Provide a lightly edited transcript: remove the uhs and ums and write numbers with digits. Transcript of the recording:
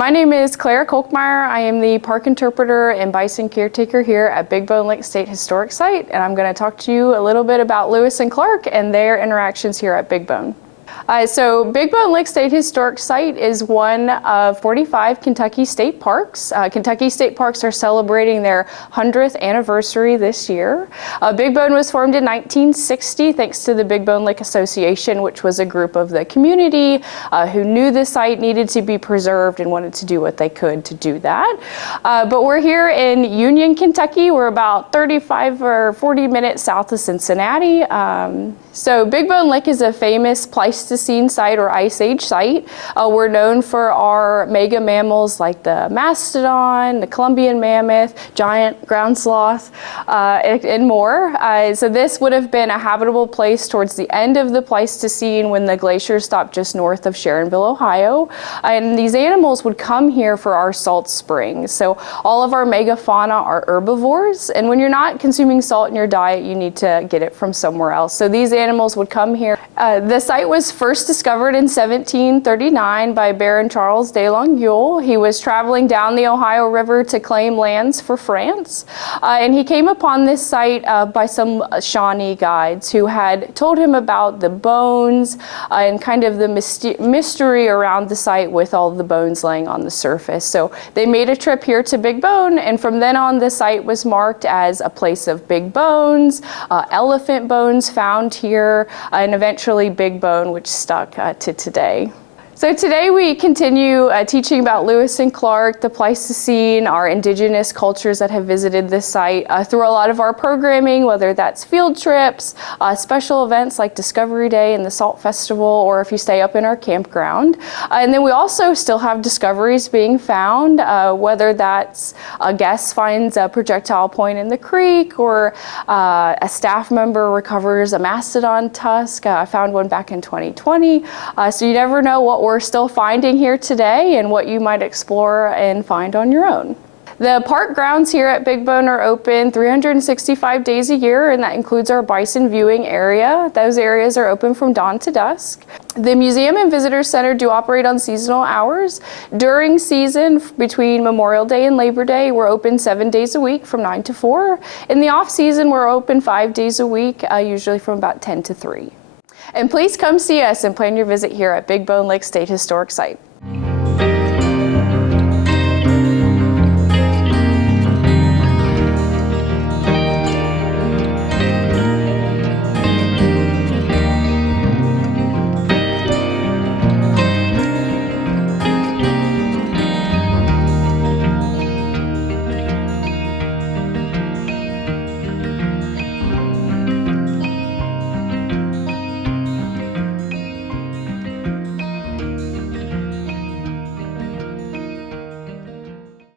My name is Claire Kolkmeyer. I am the park interpreter and bison caretaker here at Big Bone Lick State Historic Site, and I'm going to talk to you a little bit about Lewis and Clark and their interactions here at Big Bone. So Big Bone Lick State Historic Site is one of 45 Kentucky state parks. Kentucky state parks are celebrating their 100th anniversary this year. Big Bone was formed in 1960 thanks to the Big Bone Lick Association, which was a group of the community who knew the site needed to be preserved and wanted to do what they could to do that. But we're here in Union, Kentucky. We're about 35 or 40 minutes south of Cincinnati. So Big Bone Lick is a famous Pleistocene site or Ice Age site. We're known for our mega mammals like the Mastodon, the Columbian mammoth, giant ground sloth, and more. So this would have been a habitable place towards the end of the Pleistocene when the glaciers stopped just north of Sharonville, Ohio. And these animals would come here for our salt springs. So all of our megafauna are herbivores, and when you're not consuming salt in your diet, you need to get it from somewhere else. So these animals would come here. The site was first discovered in 1739 by Baron Charles de Longueuil. He was traveling down the Ohio River to claim lands for France, and he came upon this site by some Shawnee guides who had told him about the bones and kind of the mystery around the site with all the bones laying on the surface. So they made a trip here to Big Bone, and from then on the site was marked as a place of big bones, elephant bones found here, and eventually Big Bone, which stuck to today. So today we continue teaching about Lewis and Clark, the Pleistocene, our indigenous cultures that have visited this site through a lot of our programming, whether that's field trips, special events like Discovery Day and the Salt Festival, or if you stay up in our campground. And then we also still have discoveries being found, whether that's a guest finds a projectile point in the creek, or a staff member recovers a mastodon tusk. I found one back in 2020. So you never know what we're still finding here today and what you might explore and find on your own. The park grounds here at Big Bone are open 365 days a year, and that includes our bison viewing area. Those areas are open from dawn to dusk. The museum and visitor center do operate on seasonal hours. During season, between Memorial Day and Labor Day, we're open 7 days a week from 9 to 4. In the off season, we're open 5 days a week, usually from about 10 to 3. And please come see us and plan your visit here at Big Bone Lick State Historic Site.